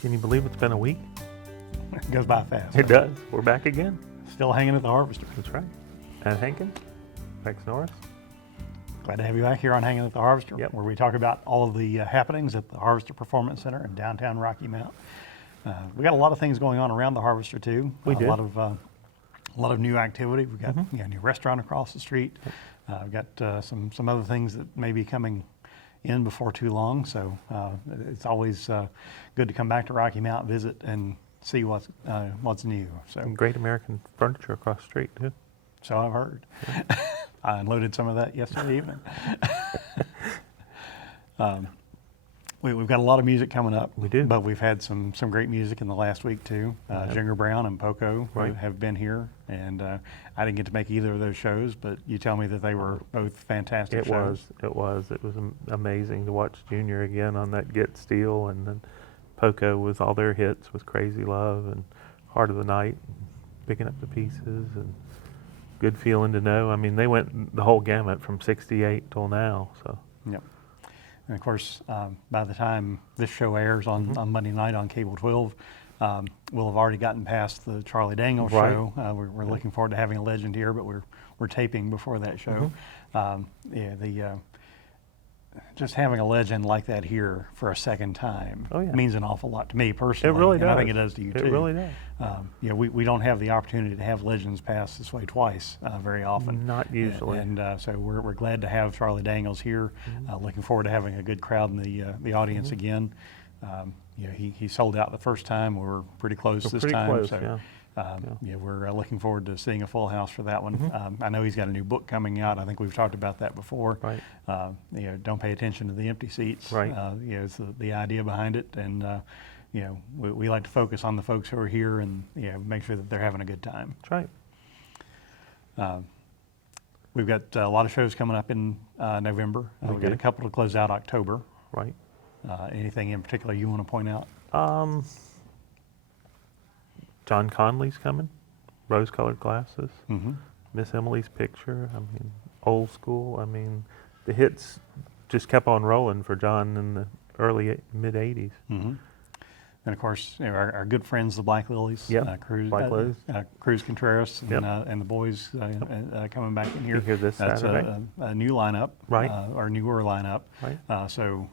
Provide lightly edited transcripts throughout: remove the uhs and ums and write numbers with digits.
Can you believe it's been a week? It goes by fast. It does. We're back again. Still hanging at the Harvester. That's right. At Hankins, thanks Norris. Glad to have you back here on Hanging at the Harvester, Yep. where we talk about all of the happenings at the Harvester Performance Center in downtown Rocky Mount. We got a lot of things going on around the Harvester too. We do. A lot of new activity. We've got a new restaurant across the street. We've got some other things that may be coming in before too long. So it's always good to come back to Rocky Mount, visit, and see what's new. So Some great American furniture across the street too. so I've heard. I unloaded some of that yesterday evening. We've got a lot of music coming up. We do. But we've had some great music in the last week too. Ginger Brown and Poco Right. have been here, and I didn't get to make either of those shows, but you tell me that they were both fantastic shows. It was amazing to watch Junior again on that Get Steel, and then Poco with all their hits with Crazy Love and Heart of the Night, and Picking Up the Pieces, and Good Feeling to Know. I mean, they went the whole gamut from '68 till now. So. Yep. And of course, by the time this show airs on Monday night on Cable 12, we'll have already gotten past the Charlie Daniels Right. show. We're looking forward to having a legend here, but we're taping before that show. Just having a legend like that here for a second time means an awful lot to me personally. It really and I does. think it does to you too. It really does. We don't have the opportunity to have legends pass this way twice very often. Not usually. And so we're glad to have Charlie Daniels here. Looking forward to having a good crowd in the audience again. He sold out the first time. We were pretty close this pretty time. close, So we're looking forward to seeing a full house for that one. I know he's got a new book coming out. I think we've talked about that before. Right. Don't pay attention to the empty seats. Right. It's the idea behind it, and we like to focus on the folks who are here and make sure that they're having a good time. That's right. We've got a lot of shows coming up in November. We've got do. a couple to close out October. Right. Anything in particular you want to point out? John Conley's coming, Rose-Colored Glasses, Mm-hmm. Miss Emily's Picture. I mean, Old School. I mean, the hits just kept on rolling for John in the mid '80s. Mm-hmm. And of course, our good friends, the Black Lilies, Yep, Black Lilies. Cruz Contreras, Yep. and the boys coming back in here. Be here this That's Saturday. a new lineup, Right. Or newer lineup. Right. So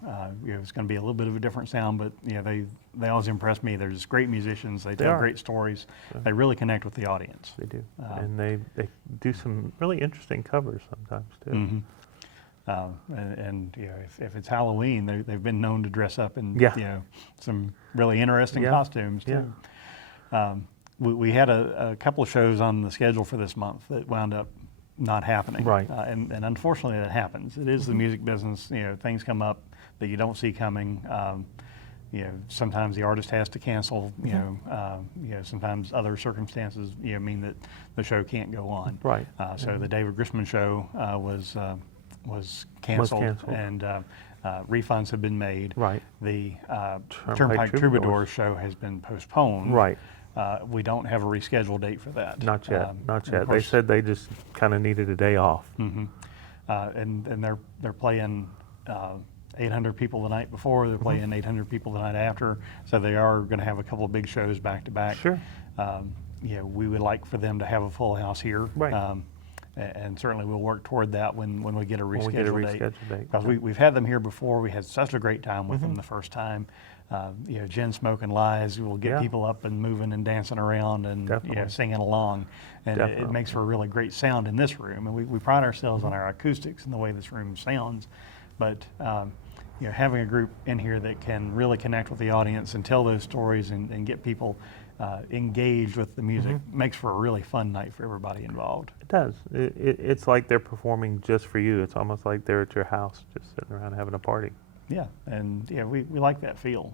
it's going to be a little bit of a different sound, but they always impress me. They're just great musicians. They tell are. great stories. They really connect with the audience. They do, and they do some really interesting covers sometimes too. Mm-hmm. If it's Halloween, they've been known to dress up in some really interesting costumes too. We had a couple of shows on the schedule for this month that wound up not happening. Right. And unfortunately that happens. It is the music business. Things come up that you don't see coming. Sometimes the artist has to cancel. Sometimes other circumstances mean that the show can't go on. Right. So the David Grisman show was canceled, and refunds have been made. Right. The Turnpike Troubadours show has been postponed. Right. We don't have a rescheduled date for that. Not yet. Not yet. They Course, said they just kind of needed a day off. and they're playing 800 people the night before. They're playing 800 people the night after. So they are going to have a couple of big shows back to back. Sure. We would like for them to have a full house here. Right. And certainly we'll work toward that when we get a rescheduled date. Because Right. we've had them here before. We had such a great time with them the first time. Jen Smoking Lies will get people up and moving and dancing around and Definitely. singing along. And it makes for a really great sound in this room. And we pride ourselves on our acoustics and the way this room sounds. But having a group in here that can really connect with the audience and tell those stories and get people engaged with the music makes for a really fun night for everybody involved. It does. It's like they're performing just for you. It's almost like they're at your house, just sitting around having a party. Yeah, and we like that feel.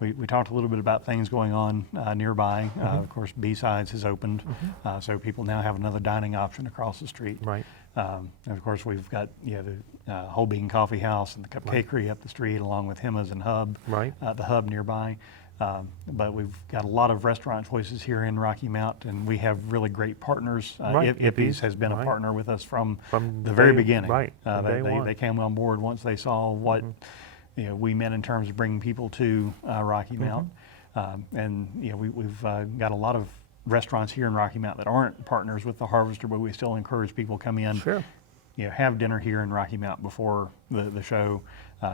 We talked a little bit about things going on nearby. Of course, B-Sides has opened, so people now have another dining option across the street. Right. And of course, we've got the Whole Bean Coffee House and the Cupcakery up the street, along with Himma's and Hub, Right. The Hub nearby. But we've got a lot of restaurant choices here in Rocky Mount, and we have really great partners. Right. Ippies has been a Right. partner with us from the the very day- beginning. right, from day one. They came on board once they saw what we met in terms of bringing people to Rocky Mount. And we've got a lot of restaurants here in Rocky Mount that aren't partners with the Harvester, but we still encourage people to come in. Sure. Have dinner here in Rocky Mount before the show,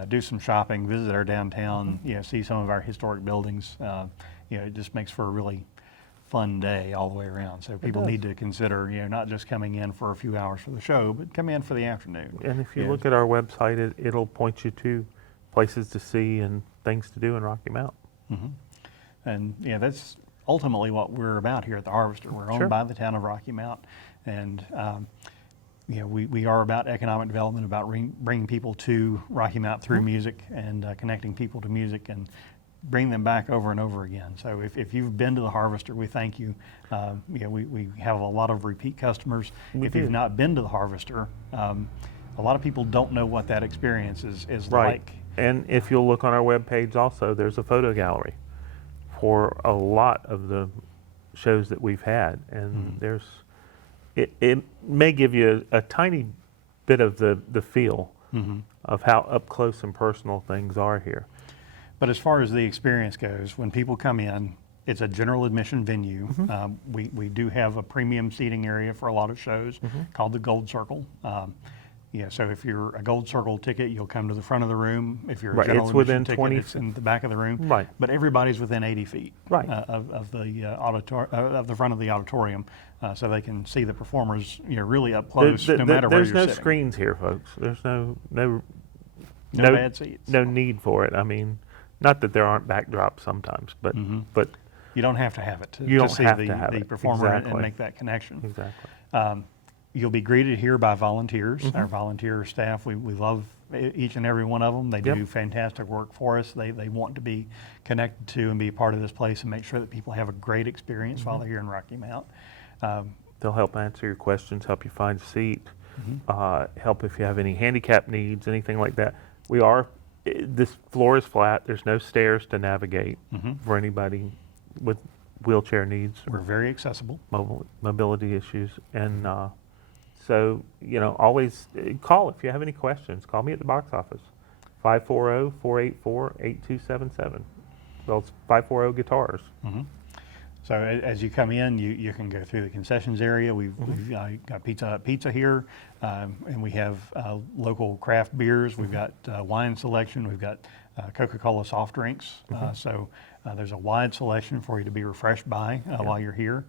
do some shopping, visit our downtown, see some of our historic buildings. It just makes for a really fun day all the way around. So people need to consider, not just coming in for a few hours for the show, but come in for the afternoon. And if you look at our website, it'll point you to places to see and things to do in Rocky Mount. And that's ultimately what we're about here at the Harvester. We're owned by the town of Rocky Mount, and we are about economic development, about bringing people to Rocky Mount through music and connecting people to music and bring them back over and over again. So if you've been to the Harvester, we thank you. We have a lot of repeat customers. If you've not been to the Harvester, a lot of people don't know what that experience is like. And if you'll look on our webpage also, there's a photo gallery for a lot of the shows that we've had. And it may give you a tiny bit of the feel of how up close and personal things are here. But as far as the experience goes, when people come in, it's a general admission venue. We do have a premium seating area for a lot of shows called the Gold Circle. So if you're a Gold Circle ticket, you'll come to the front of the room. If you're a general admission ticket, it's in the back of the room. Right. But everybody's within 80 feet of the front of the auditorium, so they can see the performers really up close, no matter where you're sitting. There's no screens here, folks. There's no bad seats. No need for it. I mean, not that there aren't backdrops sometimes, but you don't have to have it to see the performer and make that connection. Exactly. You'll be greeted here by volunteers. Our volunteer staff, we love each and every one of them. They do fantastic work for us. They want to be connected to and be part of this place and make sure that people have a great experience while they're here in Rocky Mount. They'll help answer your questions, help you find a seat, help if you have any handicap needs, anything like that. This floor is flat. There's no stairs to navigate for anybody with wheelchair needs. We're very accessible. Mobility issues. And so, always call if you have any questions. Call me at the box office, 540-484-8277. Well, it's 540-GUITARS. So as you come in, you can go through the concessions area. We've got pizza here, and we have local craft beers. We've got wine selection. We've got Coca-Cola soft drinks. So there's a wide selection for you to be refreshed by while you're here.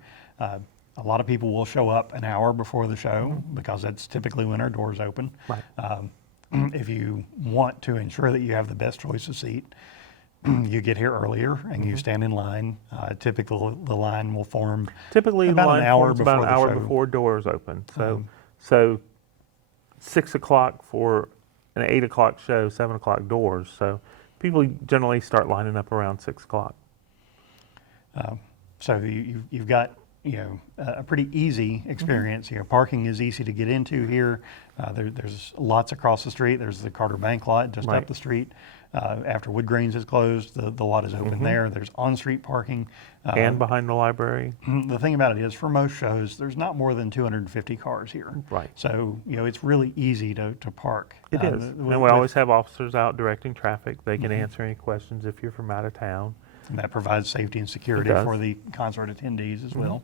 A lot of people will show up an hour before the show because that's typically when our doors open. Right. If you want to ensure that you have the best choice of seat, you get here earlier and you stand in line. Typically, the line will form about an hour before doors open. So 6 o'clock for an 8 o'clock show, 7 o'clock doors. So people generally start lining up around 6 o'clock. So you've got a pretty easy experience here. Parking is easy to get into here. There's lots across the street. There's the Carter Bank lot just up the street. After Woodgreens is closed, the lot is open there. There's on-street parking. And behind the library. The thing about it is, for most shows, there's not more than 250 cars here. Right. So, it's really easy to park. It is. And we always have officers out directing traffic. They can answer any questions if you're from out of town. And that provides safety and security for the concert attendees as well.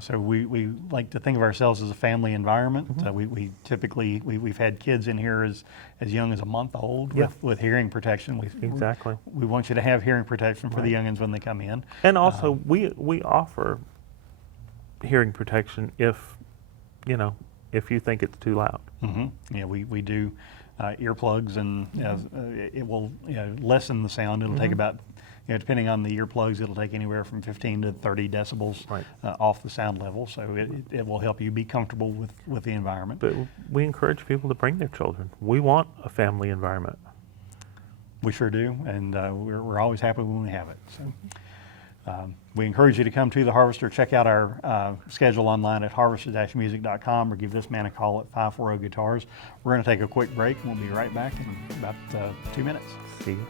So we like to think of ourselves as a family environment. We typically, we've had kids in here as young as a month old with hearing protection. We want you to have hearing protection for the youngins when they come in. And also, we offer hearing protection if you think it's too loud. Yeah, we do earplugs, and it will lessen the sound. It'll take about, depending on the earplugs, it'll take anywhere from 15 to 30 decibels off the sound level. So it will help you be comfortable with the environment. But we encourage people to bring their children. We want a family environment. We sure do, and we're always happy when we have it. So we encourage you to come to the Harvester. Check out our schedule online at harvester-music.com, or give this man a call at 540-GUITARS. We're going to take a quick break, and we'll be right back in about 2 minutes. See you.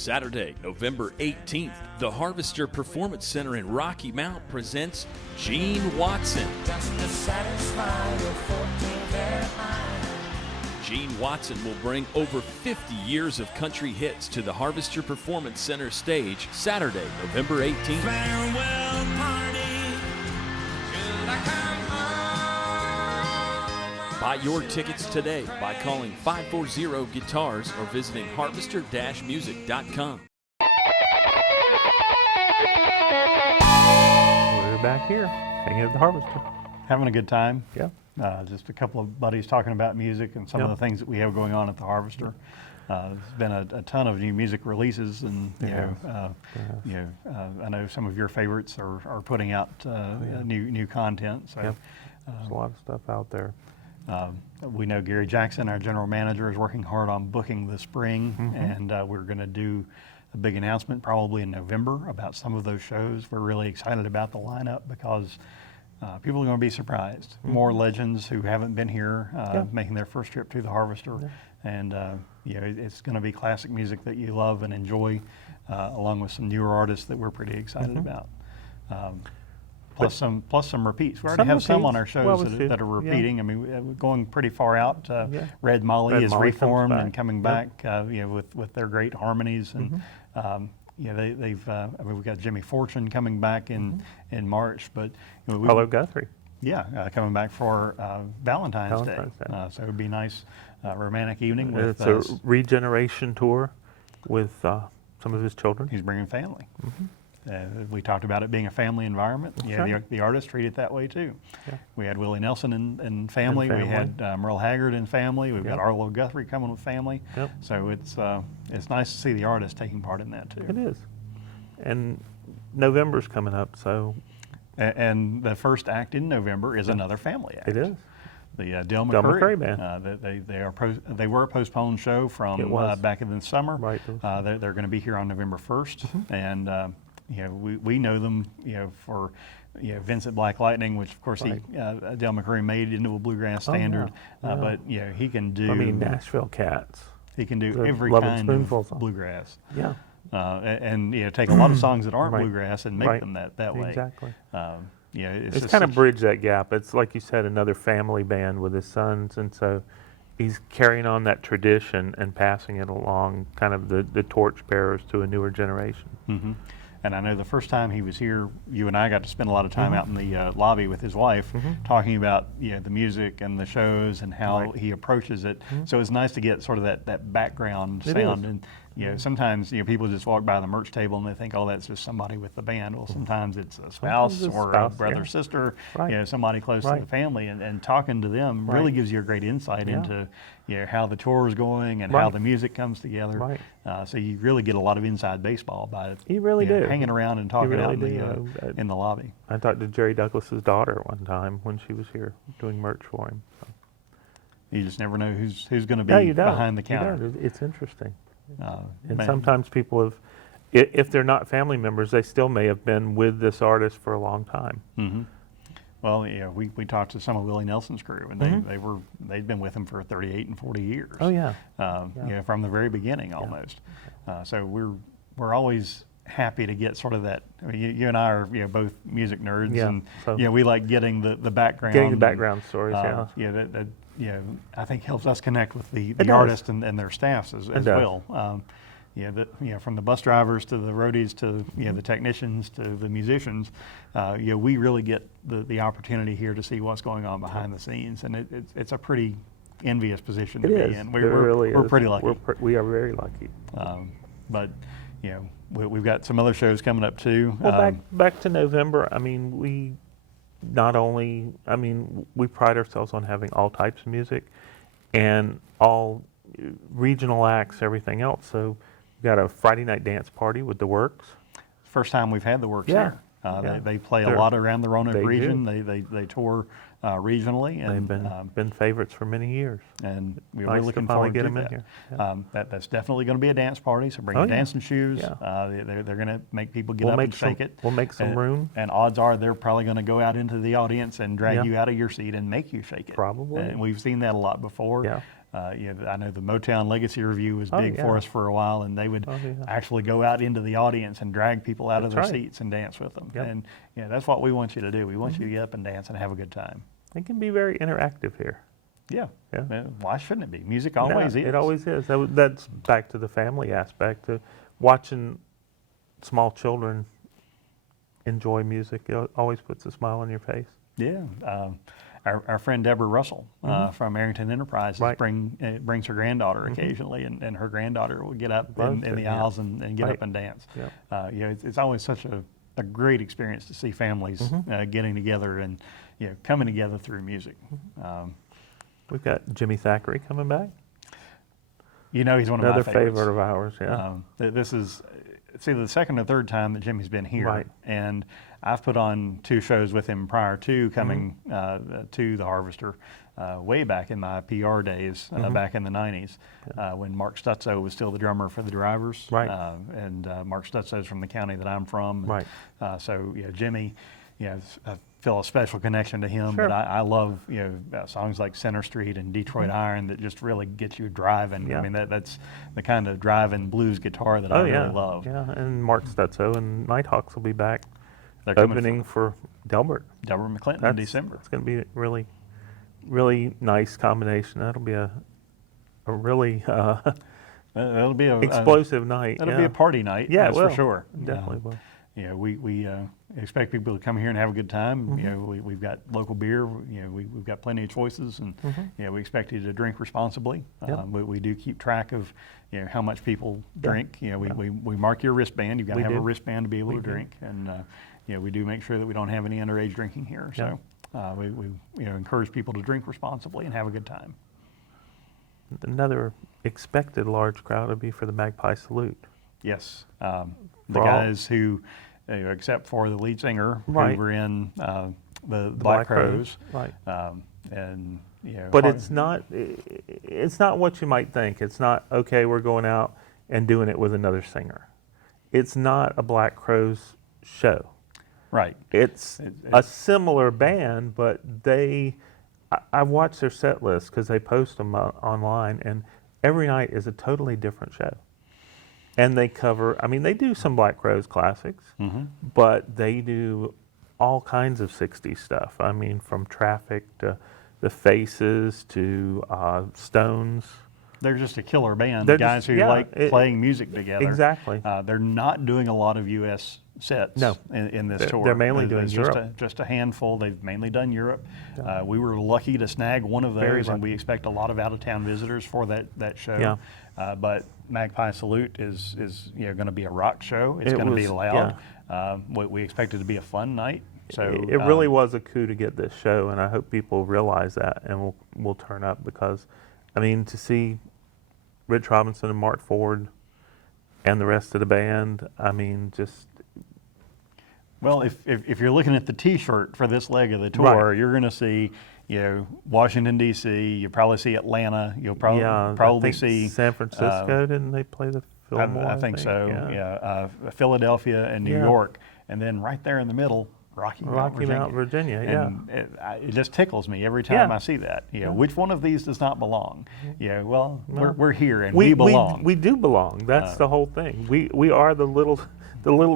Saturday, November 18th, the Harvester Performance Center in Rocky Mount presents Gene Watson. Gene Watson will bring over 50 years of country hits to the Harvester Performance Center stage Saturday, November 18th. Farewell party, till I come home. Buy your tickets today by calling 540-GUITARS or visiting harvester-music.com. We're back here, hanging at the Harvester. Having a good time. Yeah. Just a couple of buddies talking about music and some of the things that we have going on at the Harvester. There's been a ton of new music releases, and I know some of your favorites are putting out new content. So there's a lot of stuff out there. We know Gary Jackson, our general manager, is working hard on booking the spring, and we're going to do a big announcement probably in November about some of those shows. We're really excited about the lineup because people are going to be surprised. More legends who haven't been here making their first trip to the Harvester, and it's going to be classic music that you love and enjoy, along with some newer artists that we're pretty excited about. Plus some repeats. We already have some on our shows that are repeating. I mean, we're going pretty far out. Red Molly is reformed and coming back, with their great harmonies, and we've got Jimmy Fortune coming back in March, but Hello Guthrie. Coming back for Valentine's Day. So it would be a nice romantic evening. It's a regeneration tour with some of his children. He's bringing family. We talked about it being a family environment. The artists treat it that way too. We had Willie Nelson and family. We had Merle Haggard and family. We've got Arlo Guthrie coming with family. So it's nice to see the artists taking part in that too. It is. And November's coming up, so. And the first act in November is another family act. It is. The Del McCurry Band. They were a postponed show from back in the summer. Right. They're going to be here on November 1st, and we know them for Vincent Black Lightning, which of course Del McCurry made into a bluegrass standard, but he can do. I mean, Nashville Cats. He can do every kind of bluegrass. Yeah. And take a lot of songs that aren't bluegrass and make them that way. Exactly. It's kind of bridged that gap. It's like you said, another family band with his sons, and so he's carrying on that tradition and passing it along, kind of the torch bearers to a newer generation. And I know the first time he was here, you and I got to spend a lot of time out in the lobby with his wife, talking about the music and the shows and how he approaches it. So it's nice to get sort of that background sound. And sometimes people just walk by the merch table and they think, oh, that's just somebody with the band. Well, sometimes it's a spouse or a brother, sister, somebody close to the family, and talking to them really gives you a great insight into how the tour is going and how the music comes together. So you really get a lot of inside baseball by you really do hanging around and talking out in the lobby. I talked to Jerry Douglas's daughter one time when she was here doing merch for him. So. You just never know who's going to be behind the counter. It's interesting. And man. Sometimes people have, if they're not family members, they still may have been with this artist for a long time. Well, we talked to some of Willie Nelson's crew, and they'd been with him for 38 and 40 years. Oh yeah. From the very beginning almost. So we're always happy to get sort of that. I mean, you and I are both music nerds, and we like getting the background. Getting the background stories. I think helps us connect with the artists and their staffs as well. From the bus drivers to the roadies to the technicians to the musicians, we really get the opportunity here to see what's going on behind the scenes, and it's a pretty envious position to be in. We're pretty lucky. We are very lucky. But we've got some other shows coming up too. Well, back to November. I mean, we pride ourselves on having all types of music and all regional acts, everything else. So we've got a Friday night dance party with the Works. First time we've had the Works here. They play a lot around the Roanoke region. They tour regionally, and they've been favorites for many years. And we're looking forward to that. That's definitely going to be a dance party. So bring your dancing shoes. They're going to make people get up and shake it. We'll make some room. And odds are they're probably going to go out into the audience and drag you out of your seat and make you shake it. Probably. And we've seen that a lot before. I know the Motown Legacy Review was big for us for a while, and they would actually go out into the audience and drag people out of their seats and dance with them. And that's what we want you to do. We want you to get up and dance and have a good time. It can be very interactive here. Yeah. Why shouldn't it be? Music always is. It always is. That's back to the family aspect. Watching small children enjoy music, it always puts a smile on your face. Yeah. Our friend Deborah Russell from Arrington Enterprises brings her granddaughter occasionally, and her granddaughter will get up in the aisles and get up and dance. It's always such a great experience to see families getting together and coming together through music. We've got Jimmy Thackeray coming back. He's one of another my favorites. favorite of ours. This is the second or third time that Jimmy's been here, and I've put on 2 shows with him prior to coming to the Harvester, way back in my PR days, back in the 90s, when Mark Stutzo was still the drummer for the Drivers, and Mark Stutzo's from the county that I'm from. So Jimmy, I feel a special connection to him, but I love songs like Center Street and Detroit Iron that just really get you driving. I mean that's the kind of driving blues guitar that I really love. And Mark Stutzo and Nighthawks will be back. They're opening for Delbert McClinton in December. It's going to be a really, really nice combination. That'll be a really it'll be a explosive night. It'll be a party night. Yeah, that's for sure. Definitely will. We expect people to come here and have a good time. We've got local beer. We've got plenty of choices, and we expect you to drink responsibly. We do keep track of how much people drink. We mark your wristband. You've got to have a wristband to be able to drink, and we do make sure that we don't have any underage drinking here. So we encourage people to drink responsibly and have a good time. Another expected large crowd would be for the Magpie Salute. Yes, the guys who, except for the lead singer, who were in the Black Crowes, and but it's not what you might think. It's not okay. We're going out and doing it with another singer. It's not a Black Crowes show. It's a similar band, but I've watched their set list because they post them online, and every night is a totally different show. And they cover, they do some Black Crowes classics, but they do all kinds of 60s stuff. From Traffic to The Faces to Stones. They're just a killer band, guys who like playing music together. Exactly. They're not doing a lot of U.S. sets in this tour. They're mainly doing Europe. Just a handful. They've mainly done Europe. We were lucky to snag one of those, and we expect a lot of out-of-town visitors for that show. But Magpie Salute is going to be a rock show. It's going to be loud. We expect it to be a fun night. So it really was a coup to get this show, and I hope people realize that and will turn up, because to see Rich Robinson and Mark Ford and the rest of the band, just. Well, if you're looking at the T-shirt for this leg of the tour, you're going to see, Washington D.C. You probably see Atlanta. You'll probably see San Francisco. Didn't they play the Fillmore? I think so. Philadelphia and New York, and then right there in the middle, Rocky Mount, Virginia. And it just tickles me every time I see that. Which one of these does not belong? We're here and we belong. We do belong. That's the whole thing. We are the little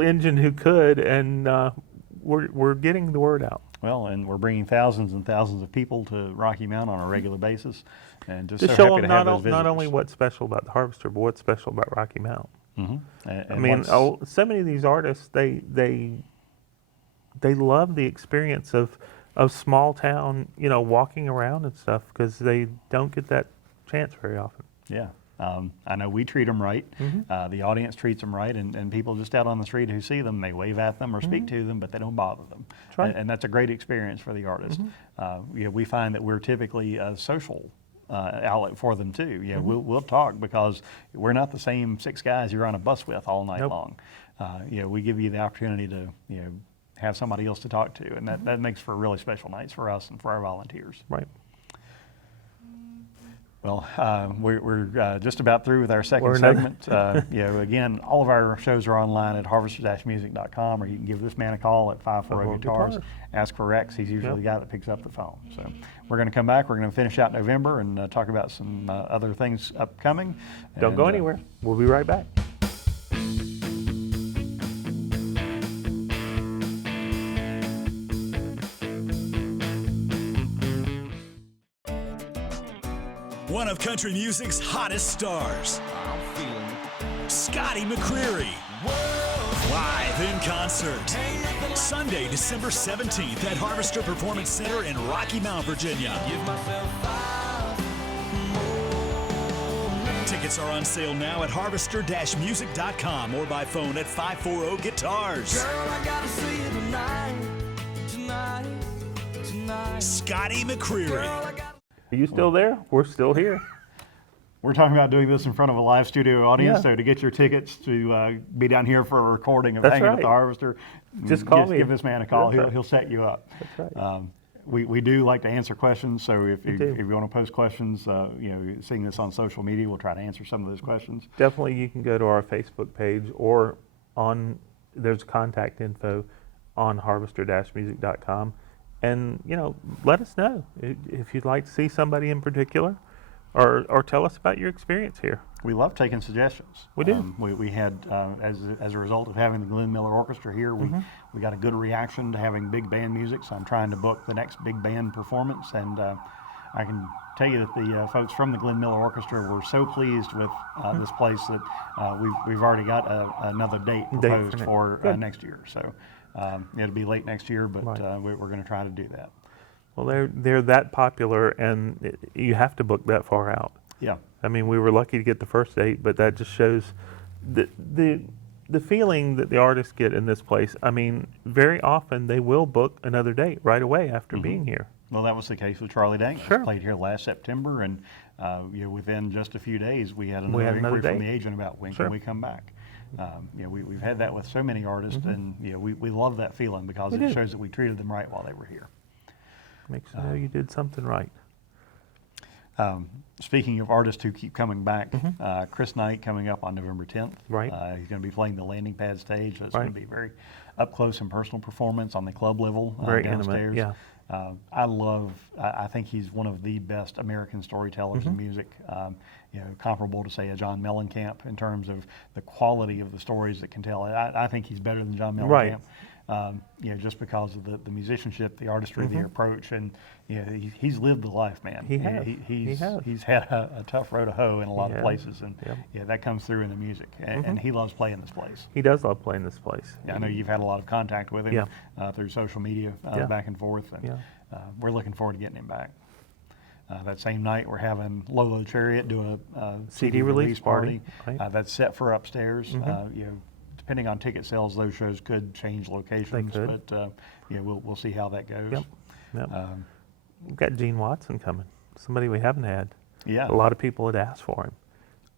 engine who could, and we're getting the word out. Well, and we're bringing thousands and thousands of people to Rocky Mount on a regular basis, and just to so show happy them to have those visitors. not only what's special about the Harvester, but what's special about Rocky Mount. So many of these artists, they love the experience of small town, walking around and stuff, because they don't get that chance very often. Yeah. I know we treat them right. The audience treats them right, and people just out on the street who see them, they wave at them or speak to them, but they don't bother them. That's right. And that's a great experience for the artist. We find that we're typically a social outlet for them too. We'll talk, because we're not the same 6 guys you're on a bus with all night long. We give you the opportunity to have somebody else to talk to, and that makes for really special nights for us and for our volunteers. Right. Well, we're just about through with our second We're segment. Again, all of our shows are online at harvester-music.com, or you can give this man a call at 540-GUITARS. Ask for Rex. He's usually the guy that picks up the phone. So we're going to come back. We're going to finish out November and talk about some other things upcoming. Don't go anywhere. We'll be right back. One of country music's hottest stars, Scotty McCreery, live in concert. Sunday, December 17th at Harvester Performance Center in Rocky Mount, Virginia. Tickets are on sale now at harvester-music.com or by phone at 540-GUITARS. Girl, I gotta see you tonight. Scotty McCreery. Are you still there? We're still here. We're talking about doing this in front of a live studio audience, Yeah. So to get your tickets to be down here for a recording of That's Hangin' with right. the Harvester, Just call me. Give this man a call. That's right. He'll set you up. That's right. We do like to answer questions, so if We do. you want to post questions, seeing this on social media, we'll try to answer some of those questions. Definitely you can go to our Facebook page or there's contact info on harvester-music.com. And, let us know if you'd like to see somebody in particular or tell us about your experience here. We love taking suggestions. We do. We had, as a result of having the Glenn Miller Orchestra here, we got a good reaction to having big band music, so I'm trying to book the next big band performance. And I can tell you that the folks from the Glenn Miller Orchestra were so pleased with this place that we've already got another date proposed for next year. So it'll be late next year, but we're going to try to do that. Well, they're that popular, and you have to book that far out. Yeah. I mean, we were lucky to get the first date, but that just shows the feeling that the artists get in this place. I mean, very often they will book another date right away after being here. Well, that was the case with Charlie Daniels. Sure. Played here last September, and within just a few days, we had another another inquiry from date. the agent about when Sure. can we come back. We've had that with so many artists, and we love that feeling because We it do. shows that we treated them right while they were here. Makes you know you did something right. Speaking of artists who keep coming back, Chris Knight coming up on November 10th. Right. He's going to be playing the landing pad stage, so it's Right. going to be very up close and personal performance on the club level Very downstairs. intimate, I think he's one of the best American storytellers in music. Comparable to say a John Mellencamp in terms of the quality of the stories that can tell. I think he's better than John Mellencamp. Just because of the musicianship, the artistry, the approach, and he's lived the life, man. He has. He's had a tough road to hoe in a lot of has. places, and Yep. that comes through in the music. And he loves playing this place. He does love playing this place. I know you've had a lot of contact with him through social media, Yeah. back and forth, and Yeah. we're looking forward to getting him back. That same night, we're having Lolo Chariot do a CD release party, right. That's set for upstairs. Depending on ticket sales, those shows could change locations, could. but we'll see how that goes. Yep. We've got Gene Watson coming, somebody we haven't had. Yeah. A lot of people had asked for him.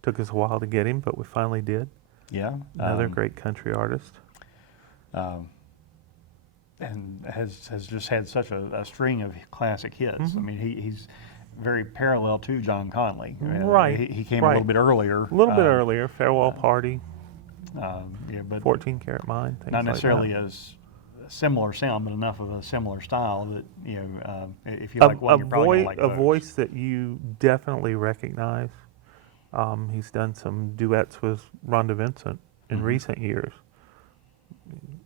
Took us a while to get him, but we finally did. Yeah. Another great country artist. And has just had such a string of classic hits. I mean, he's very parallel to John Conley. Right, He came a right. little bit earlier. A little bit earlier, Farewell Party, But 14 Karat Mine, things not like necessarily that. as a similar sound, but enough of a similar style that if you like one, you're probably gonna like a those. voice that you definitely recognize. He's done some duets with Rhonda Vincent in recent years.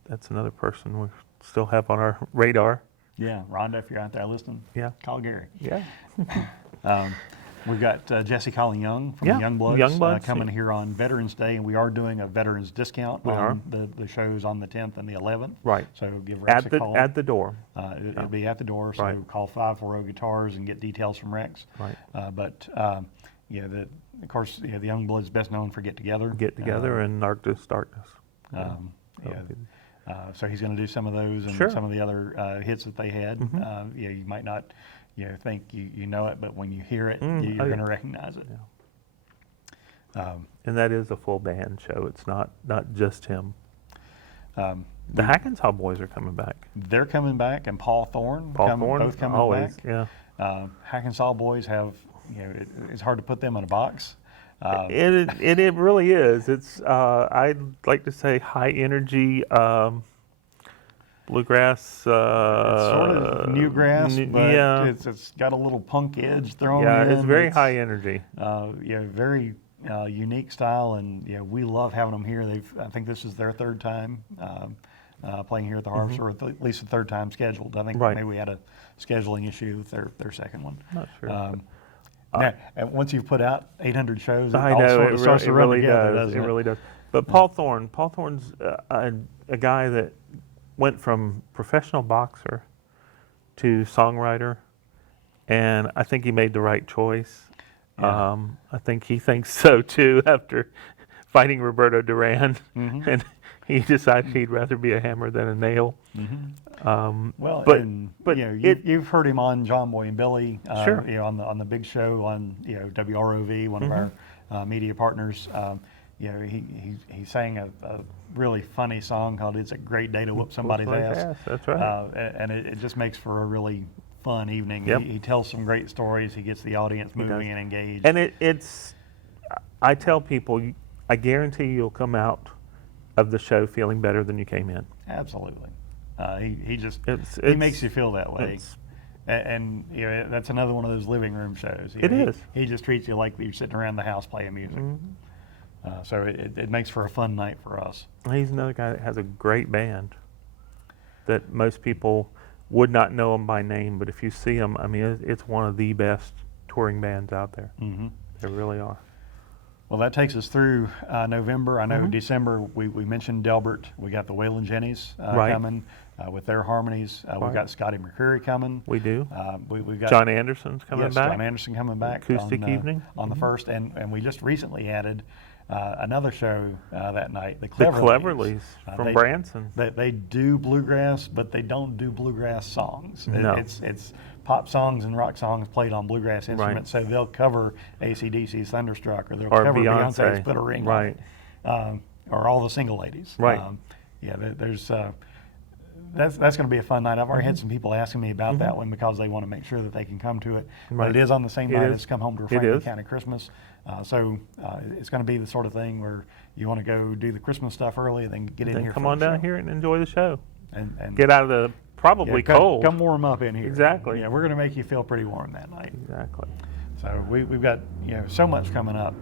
That's another person we still have on our radar. Yeah, Rhonda, if you're out there listening, Yeah. call Gary. Yeah. We've got Jesse Colin Young from Yeah, the Youngbloods, Youngbloods, coming here on Veterans Day, and we are doing a Veterans discount We on the shows on the 10th and the 11th. Right. So give Rex a call. At the door. It'll be at the door, so Right. call 540-GUITARS and get details from Rex. Right. Of course, the Youngbloods best known for Get Together. Get Together and Darkness. So he's going to do some of those and Sure. some of the other hits that they had. You might not think you know it, but when you hear it, you're going to recognize it. And that is a full band show. It's not just him. The Hankins boys are coming back. They're coming back, and Paul Thorne, Paul Thorne, both coming always, back. yeah. Hankins Boys have it's hard to put them in a box. It really is. It's I'd like to say high energy bluegrass. It's sort of new grass, but yeah. it's got a little punk edge thrown Yeah, in. it's very high energy. Very unique style, and we love having them here. I think this is their third time playing here at the Harvester, or at least the third time scheduled. I think maybe we had a scheduling issue with their second one. Not sure. Now, and once you've put out 800 shows, I know it starts to run together, does. doesn't it? It really does. But Paul Thorne's a guy that went from professional boxer to songwriter, and I think he made the right choice. Yeah. I think he thinks so too after fighting Roberto Duran, and he decided he'd rather be a hammer than a nail. You've heard him on John Boy and Billy, sure. On the big show on WROV, one of our media partners. He sang a really funny song called "It's a Great Day to Whoop Somebody's Ass." That's right. And it just makes for a really fun evening. Yep. He tells some great stories. He gets the audience moving and engaged. And it's, I tell people, I guarantee you'll come out of the show feeling better than you came in. Absolutely. He just It's makes you feel that way. And that's another one of those living room shows. It is. He just treats you like you're sitting around the house playing music. So it makes for a fun night for us. He's another guy that has a great band that most people would not know him by name, but if you see him, I mean, it's one of the best touring bands out there. They really are. Well, that takes us through November. I know December, we mentioned Delbert. We got the Waylon Jennings coming with their harmonies. We've got Scotty McCreery coming. We do. We've got John Anderson's coming back. John Anderson coming back. Acoustic evening. On the first. And we just recently added another show that night, the Cleverleys from Branson. They do bluegrass, but they don't do bluegrass songs. No. It's pop songs and rock songs played on bluegrass instruments. So they'll cover AC/DC's Thunderstruck, or they'll cover Beyonce's Put a Ring on It, or all the Single Ladies. Right. There's that's going to be a fun night. I've already had some people asking me about that one because they want to make sure that they can come to it. But it is on the same night as Come Home to a Franklin County Christmas. So it's going to be the sort of thing where you want to go do the Christmas stuff early, then get in here. Come on down here and enjoy the show. And get out of the probably cold. Come warm up in here. Exactly. Yeah, we're going to make you feel pretty warm that night. Exactly. So we've got so much coming up.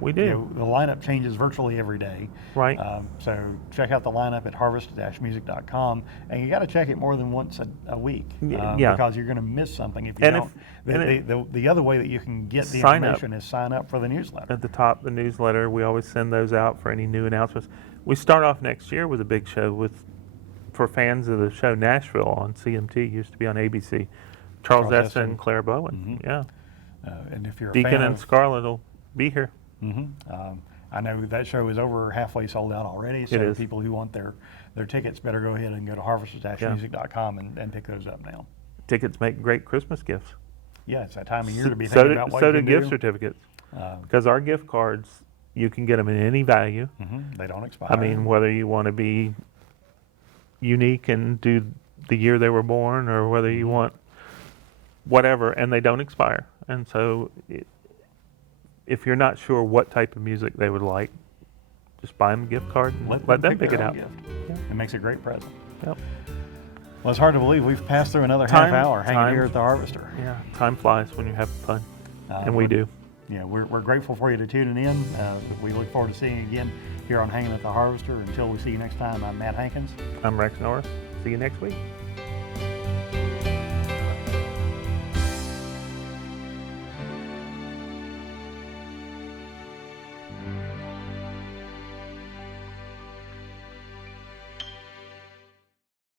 We do. The lineup changes virtually every day. Right. So check out the lineup at harvest-music.com, and you got to check it more than once a week because you're going to miss something if you don't. The other way that you can get the information is sign up for the newsletter. At the top, the newsletter, we always send those out for any new announcements. We start off next year with a big show for fans of the show Nashville on CMT. Used to be on ABC. Charles Esta and Claire Bowen. Yeah. And if you're a Deacon fan and Scarlett will be here. I know that show is over halfway sold out already, so people who want their tickets better go ahead and go to harvest-music.com and pick those up now. Tickets make great Christmas gifts. Yeah, it's that time of year to be thinking about what you can do. So do gift certificates. Because our gift cards, you can get them in any value. They don't expire. I mean, whether you want to be unique and do the year they were born, or whether you want whatever, and they don't expire. And so if you're not sure what type of music they would like, just buy them a gift card and let them pick it out. Gift. It makes a great present. Yep. Well, it's hard to believe we've passed through another half hour hanging here at the Harvester. Yeah, time flies when you're having fun, and we do. Yeah, we're grateful for you to tuning in. We look forward to seeing you again here on Hanging at the Harvester. Until we see you next time, I'm Matt Hankins. I'm Rex Norris. See you next week.